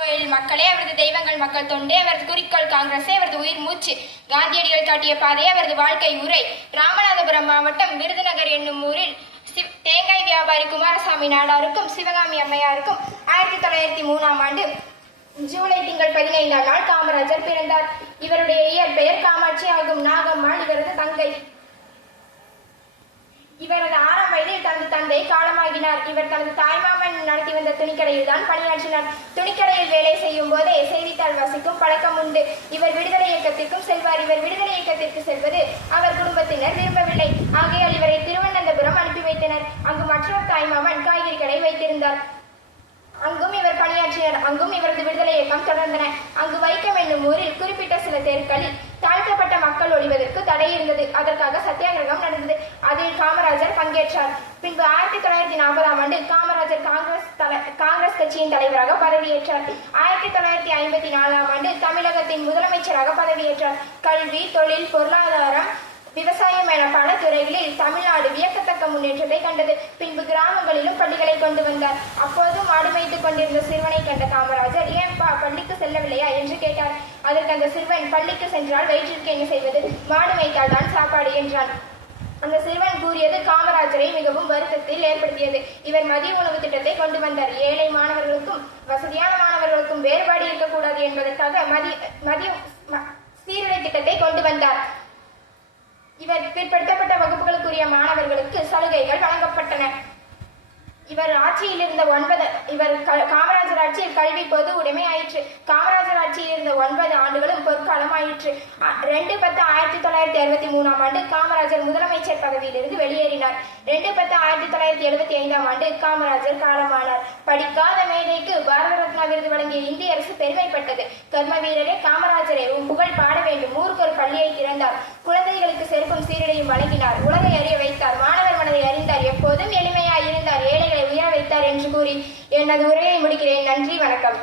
கோயில் மக்களே அவரது தெய்வங்கள் மக்கள் தொண்டே அவரது குறிக்கோள் காங்கிரஸே அவரது உயிர் மூச்சு காந்தியடிகள் காட்டிய பாதையே அவரது வாழ்க்கை உரை ராமநாதபுரம் மாவட்டம் விருதுநகர் என்னும் ஊரில் தேங்காய் வியாபாரி குமாரசாமி நாடாருக்கும் சிவகாமி அம்மையாருக்கும் ஆயிரத்தி தொள்ளாயிரத்தி மூணாம் ஆண்டு ஜூலை திங்கள் பதினைந்தாம் நாள் காமராஜர் பிறந்தார். இவருடைய இயற்பெயர் காமாட்சி ஆகும் நாகம்மாள் இவரது தங்கை. இவரது ஆறாம் வயதில் தனது தந்தை காலமாகினார். இவர் தனது தாய்மாமன் நடத்தி வந்த துணிக்கடையில் தான் பணியாற்றினார். துணிக்கடையில் வேலை செய்யும் போதே செய்தித்தாள் வாசிக்கும் பழக்கம் உண்டு. இவர் விடுதலை இயக்கத்திற்கும் செல்வார். இவர் விடுதலை இயக்கத்திற்கு செல்வது அவர் குடும்பத்தினர் விரும்பவில்லை. ஆகையால் இவரை திருவனந்தபுரம் அனுப்பி வைத்தனர். அங்கு மற்றொரு தாய்மாமன் காய்கறி கடை வைத்திருந்தார். அங்கும் இவர் பணியாற்றினார். அங்கும் இவரது விடுதலை இயக்கம் தொடர்ந்தன. அங்கு வைக்கம் என்னும் ஊரில் குறிப்பிட்ட சில தெருக்களில் தாழ்த்தப்பட்ட மக்கள் ஒழிவதற்கு தடை இருந்தது. அதற்காக சத்தியாகிரகம் நடந்தது. பங்கேற்றார் பின்பு ஆயிரத்தி தொள்ளாயிரத்தி நாற்பதாம் ஆண்டு காமராஜர் காங்கிரஸ் காங்கிரஸ் கட்சியின் தலைவராக பதவியேற்றார். ஆயிரத்தி தொள்ளாயிரத்தி ஐம்பத்தி நாலாம் ஆண்டு தமிழகத்தின் முதலமைச்சராக பதவியேற்றார். கல்வி தொழில் பொருளாதாரம் விவசாயம் என பல துறைகளில் தமிழ்நாடு வியக்கத்தக்க முன்னேற்றத்தை கண்டது. பின்பு கிராமங்களிலும் பள்ளிகளை கொண்டு வந்தார். அப்போதும் மாடு மேய்த்துக் கொண்டிருந்த சிறுவனை கண்ட காமராஜர் ஏன்பா பள்ளிக்கு செல்லவில்லையா? என்று கேட்டார். அதற்கு அந்த சிறுவன் பள்ளிக்கு சென்றால் வயிற்றிற்கு என்ன செய்வது? மாடு மேய்த்தால் தான் சாப்பாடு என்றான். அந்த சிறுவன் கூறியது வருத்தத்தில் ஏற்படுத்தியது. இவர் மதிய உணவு திட்டத்தை கொண்டு வந்தார். ஏழை மாணவர்களுக்கும் வசதியான மாணவர்களுக்கும் வேறுபாடு இருக்கக்கூடாது என்பதற்காக மதிய மதிய சீருடை திட்டத்தை கொண்டு வந்தார். இவர் பிற்படுத்தப்பட்ட வகுப்புகளுக்குரிய மாணவர்களுக்கு சலுகைகள் வழங்கப்பட்டன. இவர் ஆட்சியில் இருந்த ஒன்பது இவர் காமராஜர் ஆட்சியில் கல்வி பொது உடைமை ஆயிற்று. ஒன்பது ஆண்டுகளும் பொற்காலம் ஆயிற்று ரெண்டு பத்து ஆயிரத்தி தொள்ளாயிரத்தி அறுபத்தி மூணாம் ஆண்டு காமராஜர் முதலமைச்சர் பதவியிலிருந்து வெளியேறினார். ரெண்டு பத்து ஆயிரத்தி தொள்ளாயிரத்தி எழுபத்தி ஐந்தாம் ஆண்டு காமராஜர் காலமானார். படிக்காத மேதைக்கு பாரத ரத்னா விருது வழங்கிய இந்திய அரசு பெருமைப்பட்டது. கர்ம வீரரே காமராஜரே உன் புகழ் பாட வேண்டும். ஊருக்கு ஒரு பள்ளியை திறந்தார். குழந்தைகளுக்கு செருப்பும் சீரடையும் வழங்கினார். உலகை அறிய வைத்தார். மாணவர் மனதை அறிந்தார். எப்போதும் எளிமையாய் இருந்தார் ஏழைகளை உயர வைத்தார் என்று கூறி எனது உரையை முடிக்கிறேன். நன்றி வணக்கம்.